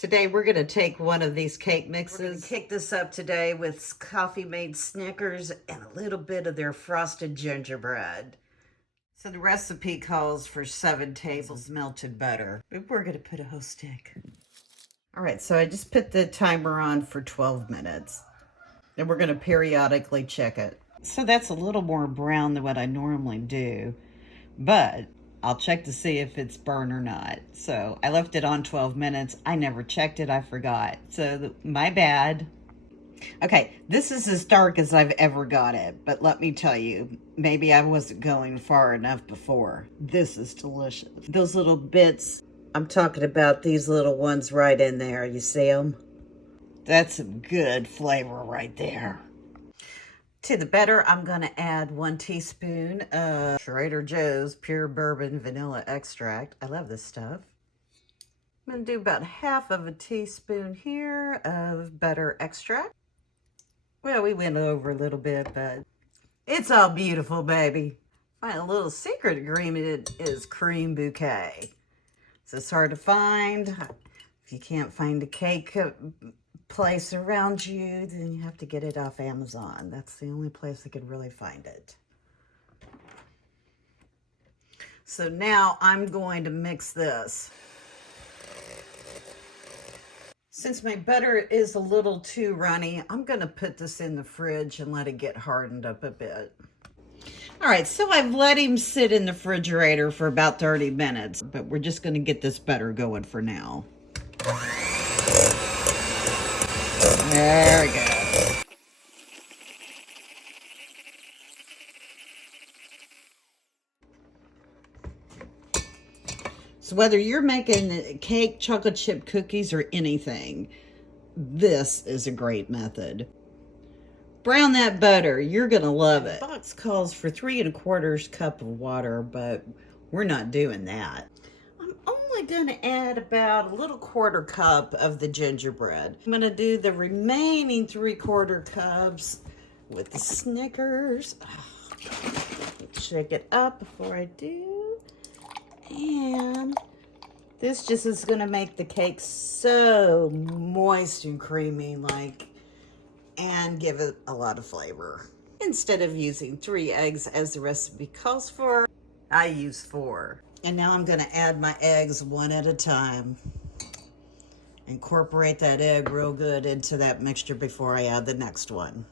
Today we're going to take one of these cake mixes. We're going to kick this up today with coffee-made Snickers and a little bit of their frosted gingerbread. So the recipe calls for 7 tablespoons melted butter. But we're going to put a whole stick. All right, so I just put the timer on for 12 minutes. And we're going to periodically check it. So that's a little more brown than what I normally do. But I'll check to see if it's burned or not. So I left it on 12 minutes. I never checked it. I forgot. So my bad. Okay, this is as dark as I've ever got it. But let me tell you, maybe I wasn't going far enough before. This is delicious. Those little bits, I'm talking about these little ones right in there. You see them? That's some good flavor right there. To the batter, I'm going to add 1 teaspoon of Trader Joe's Pure Bourbon Vanilla Extract. I love this stuff. I'm going to do about half of a teaspoon here of butter extract. Well, we went over a little bit, but it's all beautiful, baby. My little secret ingredient is cream bouquet. So it's hard to find. If you can't find a cake place around you, then you have to get it off Amazon. That's the only place I could really find it. So now I'm going to mix this. Since my butter is a little too runny, I'm going to put this in the fridge and let it get hardened up a bit. All right, so I've let him sit in the refrigerator for about 30 minutes, but we're just going to get this butter going for now. There we go. So whether you're making cake, chocolate chip cookies, or anything, this is a great method. Brown that butter. You're going to love it. The box calls for 3 1/4 cups of water, but we're not doing that. I'm only going to add about a little 1/4 cup of the gingerbread. I'm going to do the remaining 3/4 cups with the Snickers. Shake it up before I do. And this just is going to make the cake so moist and creamy, and give it a lot of flavor. Instead of using 3 eggs as the recipe calls for, I use 4. And now I'm going to add my eggs one at a time. Incorporate that egg real good into that mixture before I add the next one.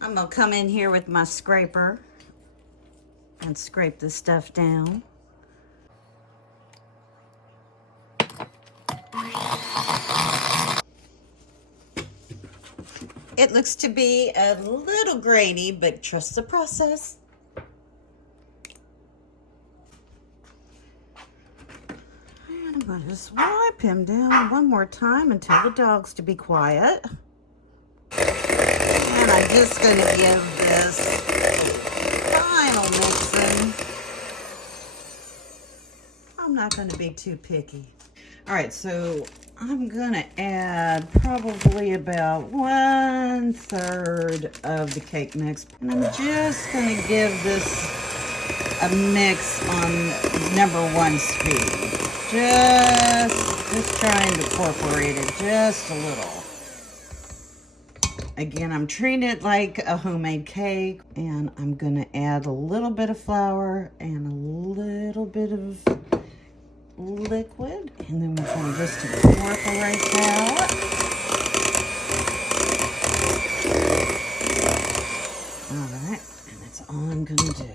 I'm going to come in here with my scraper and scrape this stuff down. It looks to be a little grainy, but trust the process. And I'm going to just wipe him down one more time and tell the dogs to be quiet. And I'm just going to give this final mixing. I'm not going to be too picky. All right, so I'm going to add probably about 1/3 of the cake mix. And I'm just going to give this a mix on number 1 speed. Just trying to incorporate it just a little. Again, I'm treating it like a homemade cake, and I'm going to add a little bit of flour and a little bit of liquid, and then we're going to just incorporate that. All right, and that's all I'm going to do.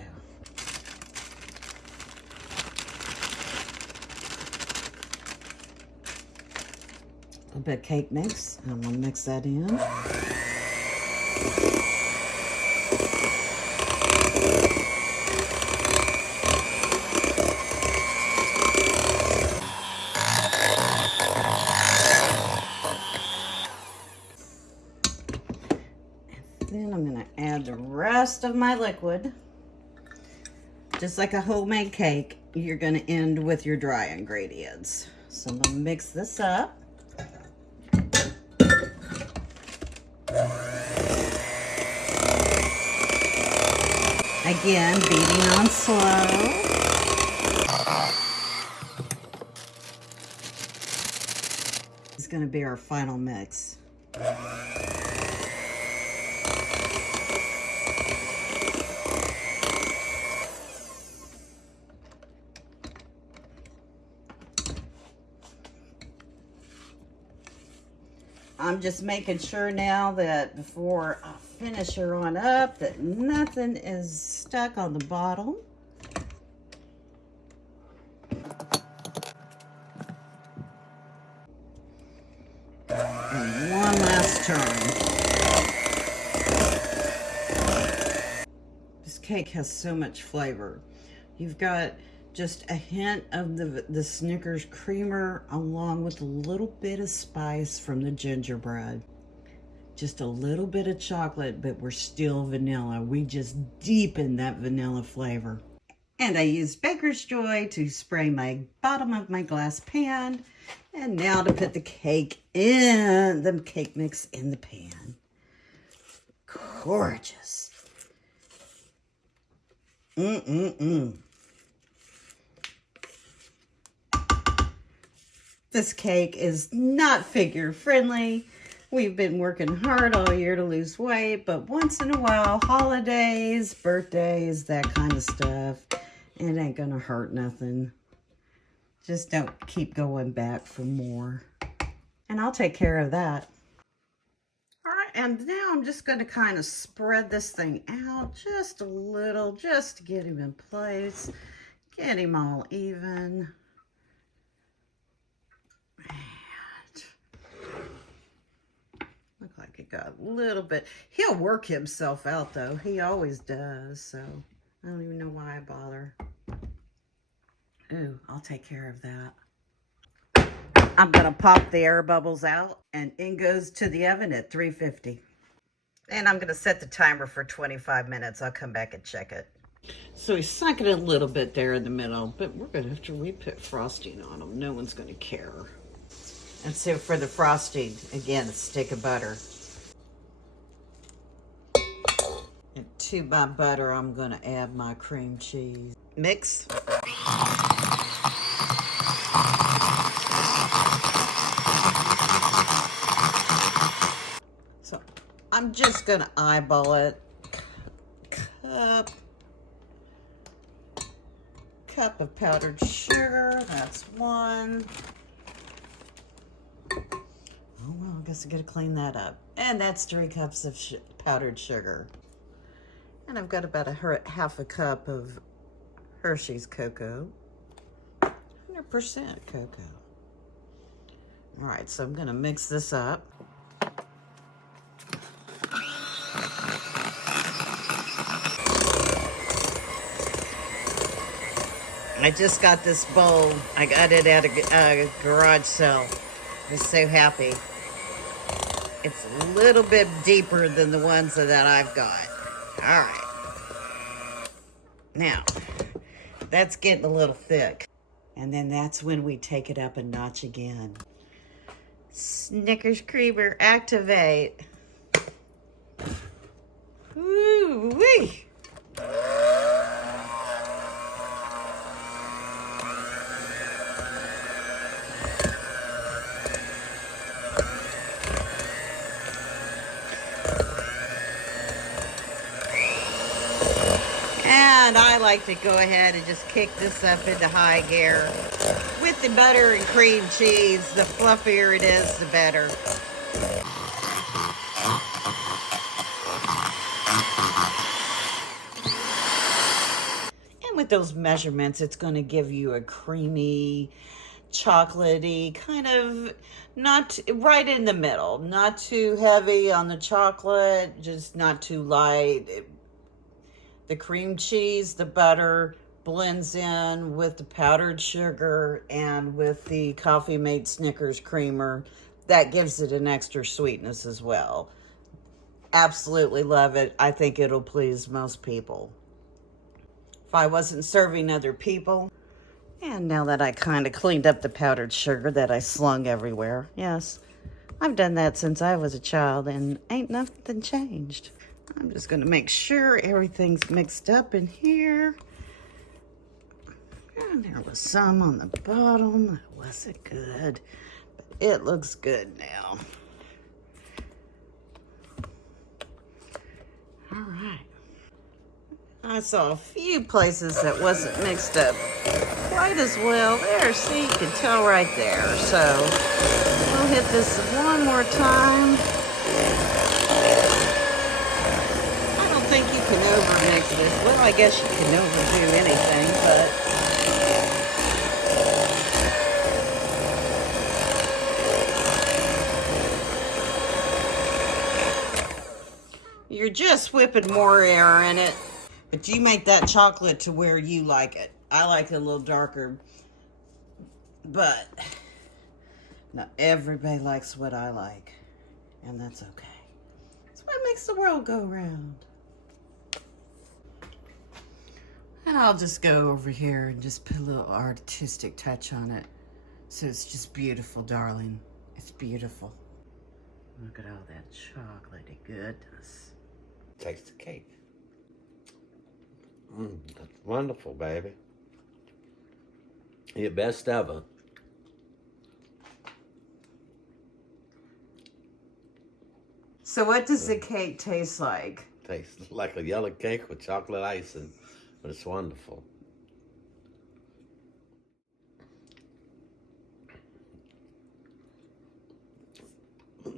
A little bit of cake mix. I'm going to mix that in. Then I'm going to add the rest of my liquid. Just like a homemade cake, you're going to end with your dry ingredients. So I'm gonna mix this up. Again, beating on slow. It's gonna be our final mix. I'm just making sure now that before I finish her on up that nothing is stuck on the bottom. And one last turn. This cake has so much flavor. You've got just a hint of the Snickers creamer along with a little bit of spice from the gingerbread. Just a little bit of chocolate, but we're still vanilla. We just deepen that vanilla flavor. And I used Baker's Joy to spray my bottom of my glass pan. And now to put the cake mix in the pan. Gorgeous. This cake is not figure friendly. We've been working hard all year to lose weight, but once in a while, holidays, birthdays, that kind of stuff, it ain't gonna hurt nothing. Just don't keep going back for more. And I'll take care of that. All right, and now I'm just gonna kind of spread this thing out just a little, just to get him in place, get him all even. Look like it got a little bit. He'll work himself out though. He always does, so I don't even know why I bother. Ooh, I'll take care of that. I'm gonna pop the air bubbles out and in goes to the oven at 350. And I'm gonna set the timer for 25 minutes. I'll come back and check it. So he's sunken a little bit there in the middle, but we're gonna have to re-put frosting on him. No one's gonna care. And so for the frosting, again, a stick of butter. And to my butter, I'm gonna add my cream cheese. Mix. So I'm just gonna eyeball it. Cup of powdered sugar, that's one. Oh, well, I guess I gotta clean that up. And that's 3 cups of powdered sugar. And I've got about half a cup of Hershey's cocoa. 100% cocoa. All right, so I'm gonna mix this up. I just got this bowl. I got it at a garage sale. I'm so happy. It's a little bit deeper than the ones that I've got. All right. Now, that's getting a little thick. And then that's when we take it up a notch again. Snickers creamer, activate. Woo-wee. And I like to go ahead and just kick this up into high gear. With the butter and cream cheese, the fluffier it is, the better. And with those measurements, it's going to give you a creamy, chocolatey, kind of not right in the middle. Not too heavy on the chocolate, just not too light. The cream cheese, the butter blends in with the powdered sugar and with the coffee-mate Snickers creamer. That gives it an extra sweetness as well. Absolutely love it. I think it'll please most people. If I wasn't serving other people, And now that I kind of cleaned up the powdered sugar that I slung everywhere, yes, I've done that since I was a child and ain't nothing changed. I'm just gonna make sure everything's mixed up in here. And there was some on the bottom that wasn't good, but it looks good now. All right. I saw a few places that wasn't mixed up quite as well. There, see, you can tell right there. So we'll hit this one more time. I don't think you can overmix this. Well, I guess you can overdo anything, but you're just whipping more air in it. But you make that chocolate to where you like it. I like it a little darker, but not everybody likes what I like, and that's okay. That's what makes the world go round. And I'll just go over here and just put a little artistic touch on it. So it's just beautiful, darling. It's beautiful. Look at all that chocolatey goodness. Taste the cake. That's wonderful, baby. Your best ever. So what does the cake taste like? Tastes like a yellow cake with chocolate icing, but it's wonderful.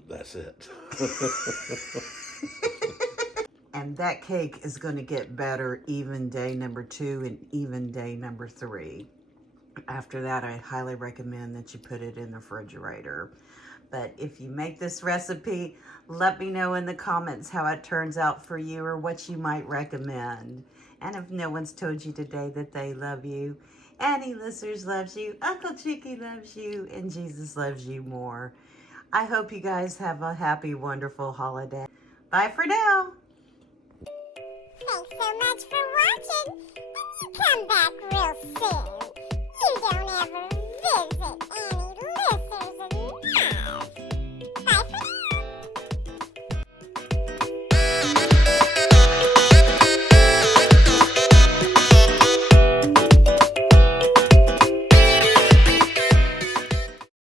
That's it. And that cake is going to get better even day number 2 and even day number 3. After that, I highly recommend that you put it in the refrigerator. But if you make this recipe, let me know in the comments how it turns out for you or what you might recommend. And if no one's told you today that they love you, Auntie Lissers loves you, Uncle Chicky loves you, and Jesus loves you more. I hope you guys have a happy, wonderful holiday. Bye for now. Thanks so much for watching, and you come back real soon. You don't ever visit